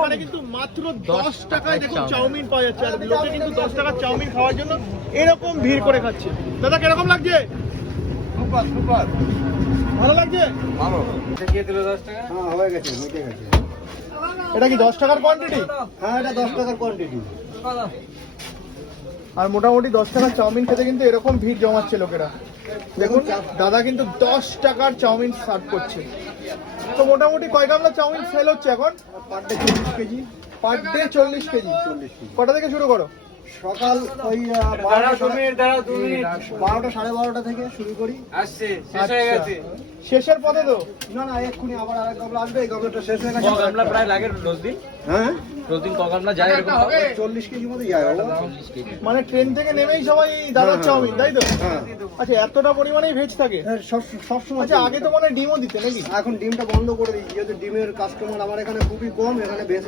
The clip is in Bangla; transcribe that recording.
এখানে কিন্তু মাত্র 10 টাকায় দেখুন চাউমিন পাওয়া যাচ্ছে, আর লোকে কিন্তু 10 টাকার চাউমিন খাওয়ার জন্য এরকম ভিড় করে খাচ্ছে। দাদা কিরকম লাগছে? সুপার সুপার, ভালো লাগছে? ভালো। দিয়ে দিল 10 টাকা। হ্যাঁ হয়ে গেছে, মিটে গেছে। এটা কি 10 টাকার কোয়ান্টিটি? হ্যাঁ এটা 10 টাকার কোয়ান্টিটি। আর মোটামুটি 10 টাকার চাউমিন খেতে কিন্তু এরকম ভিড় জমাচ্ছে লোকেরা। দেখুন দাদা কিন্তু 10 টাকার চাউমিন সার্ভ করছে। তো মোটামুটি কয় গামলা চাউমিন সেল হচ্ছে এখন? Per day 40 KG. Per day 40 KG. 40 KG. কটা থেকে শুরু করো? সকাল ওই 12টা 12:30 থেকে শুরু করি। আসছে, শেষ হয়ে গেছে। শেষের পথে তো? না না, এক্ষুনি আবার আরেক গামলা আসবে, এই গামলাটা শেষ হয়ে গেছে। ক গামলা প্রায় লাগে রোজ দিন? হ্যাঁ রোজ দিন ক গামলা যায় এরকম? 40 কেজি মতো যায় বাবা। 40 কেজি। মানে ট্রেন থেকে নেমেই সবাই দাদার হ্যাঁ, চাউমিন, তাই তো? হ্যাঁ। আচ্ছা, এতটা পরিমাণেই ভেজ থাকে? সব সময়। আচ্ছা, আগে তো মনে হয় ডিমও দিতে নাকি? এখন ডিমটা বন্ধ করে দিয়েছি, যেহেতু ডিমের কাস্টমার আমার এখানে খুবই কম, এখানে ভেজ